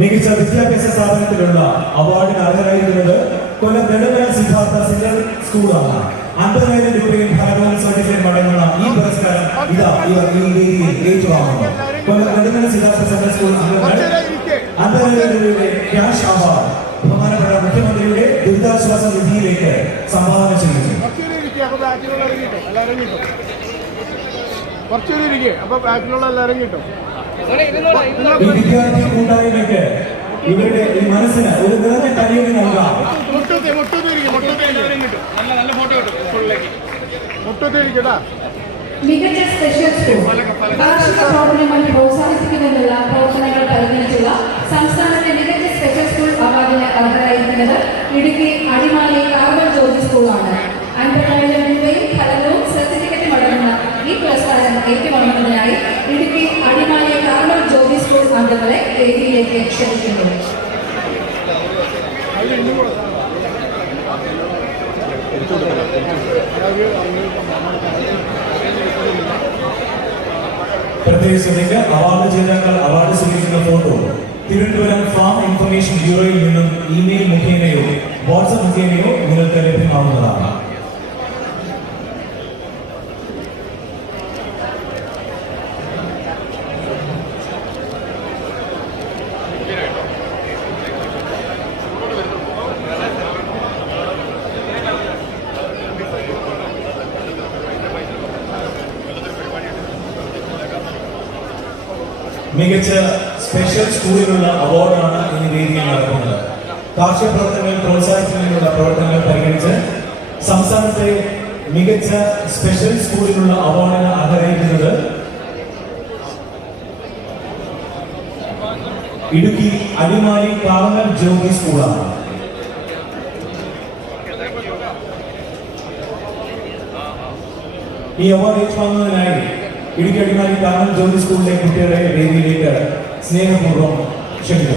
മികച്ച വിദ്യാഭ്യാസ സ്ഥാപനത്തിലുള്ള അവാർഡിന് അർഹരായിരിക്കുന്നത് കൊല്ലം നെടുമല സിദ്ധാർത്ഥ സെൻട്രൽ സ്കൂളാണ്. 50,000 രൂപയും ഫലകവും സർട്ടിഫിക്കറ്റ് അടങ്ങുന്ന ഈ പുരസ്കാരം ഈ വേദിയിൽ ഏറ്റുവാങ്ങുന്നു. കൊല്ലം നെടുമല സിദ്ധാർത്ഥ സെൻട്രൽ സ്കൂൾ അംഗങ്ങൾ 50,000 രൂപയുടെ ക്യാഷ് അവാർഡ് ബഹുമാനപ്പെട്ട മുഖ്യമന്ത്രിയുടെ ദുരിതാശ്വാസ നിധിയിലേക്ക് സംഭാവന ചെയ്യുന്നു. ഈ വിദ്യാർത്ഥി കൂട്ടായ്മയ്ക്ക് ഇവരുടെ ഈ മനസ്സിന് ഒരു നിറഞ്ഞ കഴിവ് നൽകാം. മികച്ച സ്പെഷ്യൽ സ്കൂൾ കാർഷിക പ്രവർത്തനങ്ങൾ പ്രോത്സാഹിപ്പിക്കുന്നതിനുള്ള പ്രവർത്തനങ്ങൾ പരിഗണിച്ചുള്ള സംസ്ഥാനത്തെ മികച്ച സ്പെഷ്യൽ സ്കൂൾ അവാർഡിന് അർഹരായിരിക്കുന്നത് ഇടുക്കി അടിമാലി കാർബൺ ജോർജ് സ്കൂളാണ്. 50,000 രൂപയും ഫലവും സർട്ടിഫിക്കറ്റും അടങ്ങുന്ന ഈ പുരസ്കാരം ഏറ്റുവാങ്ങുന്നതിനായി Idukki Adimali Carbon George school അംഗങ്ങളെ വേദിയിലേക്ക് ക്ഷണിക്കുന്നു. പ്രത്യേകിച്ച് അവാർഡ് ജേതാക്കൾ അവാർഡ് സ്വീകരിക്കുന്ന ഫോട്ടോ തിരുവനന്തപുരം ഫാം ഇൻഫർമേഷൻ ബ്യൂറോയിൽ നിന്നും ഇമെയിൽ മുഖേനയോ വാട്സ്ആപ്പ് മുഖേനയോ നിങ്ങൾക്ക് ലഭ്യമാവുന്നതാണ്. മികച്ച സ്പെഷ്യൽ സ്കൂളിലുള്ള അവാർഡാണ് ഈ വേദിയിൽ നടക്കുന്നത്. കാർഷിക പ്രവർത്തനങ്ങൾ പ്രോത്സാഹിപ്പിക്കുന്നതിനുള്ള പ്രവർത്തനങ്ങൾ പരിഗണിച്ച് സംസ്ഥാനത്തെ മികച്ച സ്പെഷ്യൽ സ്കൂളിലുള്ള അവാർഡിന് അർഹരായിരിക്കുന്നത് ഇടുക്കി അടിമാലി കാർമൽ ജോഗി സ്കൂളാണ്. ഈ അവാർഡ് ഏറ്റുവാങ്ങുന്നതിനായി ഇടുക്കി അടിമാലി കാർമൽ ജോഗി സ്കൂളിലെ കുട്ടികളെ വേദിയിലേക്ക് സ്നേഹപൂർവ്വം ക്ഷണിക്കുന്നു.